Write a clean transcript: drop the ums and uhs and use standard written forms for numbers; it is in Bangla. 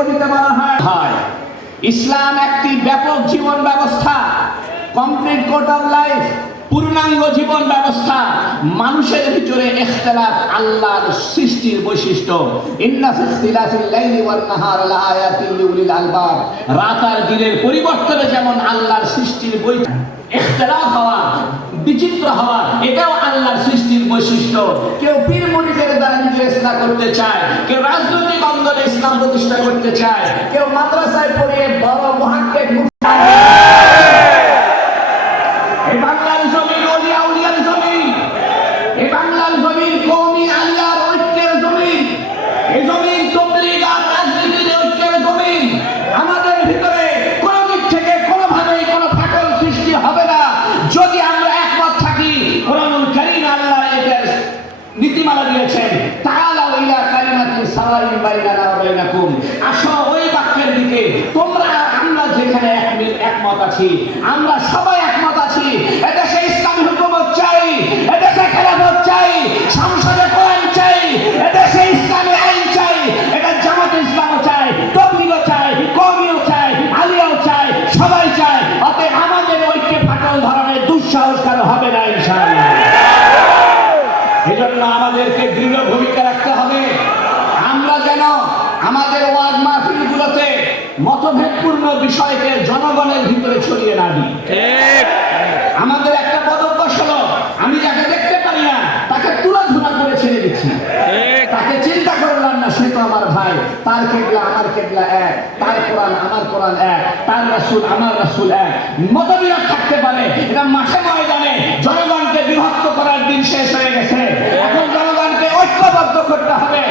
কবিতা বলা হয়। ইসলাম একটি ব্যাপক জীবন ব্যবস্থা, কমপ্লিট কোড অফ লাইফ, পূর্ণাঙ্গ জীবন ব্যবস্থা। মানুষের ভিতরে ইখতিলাফ আল্লাহর সৃষ্টির বৈশিষ্ট্য। ইন্না ফি ইখতিলাফিল লাইলি ওয়ান নাহার লাআয়াতিন লিউলিল আলবাব। রাত আর দিনের পরিবর্তনে যেমন আল্লাহর সৃষ্টির বৈশিষ্ট্য, ইখতিলাফ হওয়া, বিচিত্র হওয়া, এটাও আল্লাহর সৃষ্টির বৈশিষ্ট্য। কেউ পীর মুরিদের দ্বারা নিজের ইসলাম করতে চায়, কেউ রাজনৈতিক অঙ্গনে ইসলাম প্রতিষ্ঠা করতে চায়, কেউ মাদ্রাসায় পড়িয়ে বড় মুহাক্কিক এই বাংলার জমিন ওলিয়া উলিয়ার জমিন, এই বাংলার জমিন কওমি আলিয়ার ঐক্যের জমিন, এই জমিন তাবলীগ আর রাজনীতির ঐক্যের জমিন। আমাদের ভিতরে কোন দিক থেকে কোনোভাবেই কোনো ফাটল সৃষ্টি হবে না যদি আমরা একমত থাকি। কোরআনুল কারীম আল্লাহ এটার নীতিমালা দিয়েছেন, তাআলাউ ইলা কালিমাতিন সাওয়াইন বাইনানা ওয়া বাইনাকুম। আসো ওই বাক্যের দিকে, তোমরা আমরা যেখানে একমত আছি, আমরা সবাই একমত আছি। এদেশে ইসলামী হুকুমত চাই, এদেশে খেলাফত চাই, সংসদে কোরআন চাই, এদেশে ইসলামী আইন চাই। এটা জামাত ইসলামও চাই, তাবলীগও চাই, কওমিও চাই, আলিয়াও চাই, সবাই চাই। অতএব আমাদের ঐক্যে ফাটল ধরনের দুঃসাহস কারো হবে না ইনশাআল্লাহ। এজন্য আমাদেরকে দৃঢ় ভূমিকা রাখতে হবে। আমরা যেন আমাদের ওয়াজ মাহফিলগুলোতে মতভেদপূর্ণ বিষয়কে জনগণের ভিতরে ছড়িয়ে না দিই। আমাদের একটা বদ অভ্যাস হলো, আমি যাকে দেখতে পারি না তাকে তুলাধুলা করে ছেড়ে দিচ্ছি। তাকে চিন্তা করলাম না, সে তো আমার ভাই, তার কেবলা আমার কেবলা এক, তার কোরআন আমার কোরআন এক, তার রাসূল আমার রাসূল এক। মতবিরোধ থাকতে পারে, এটা মাঠে ময়দানে জনগণকে বিভক্ত করার দিন শেষ হয়ে গেছে। এখন জনগণকে ঐক্যবদ্ধ করতে হবে।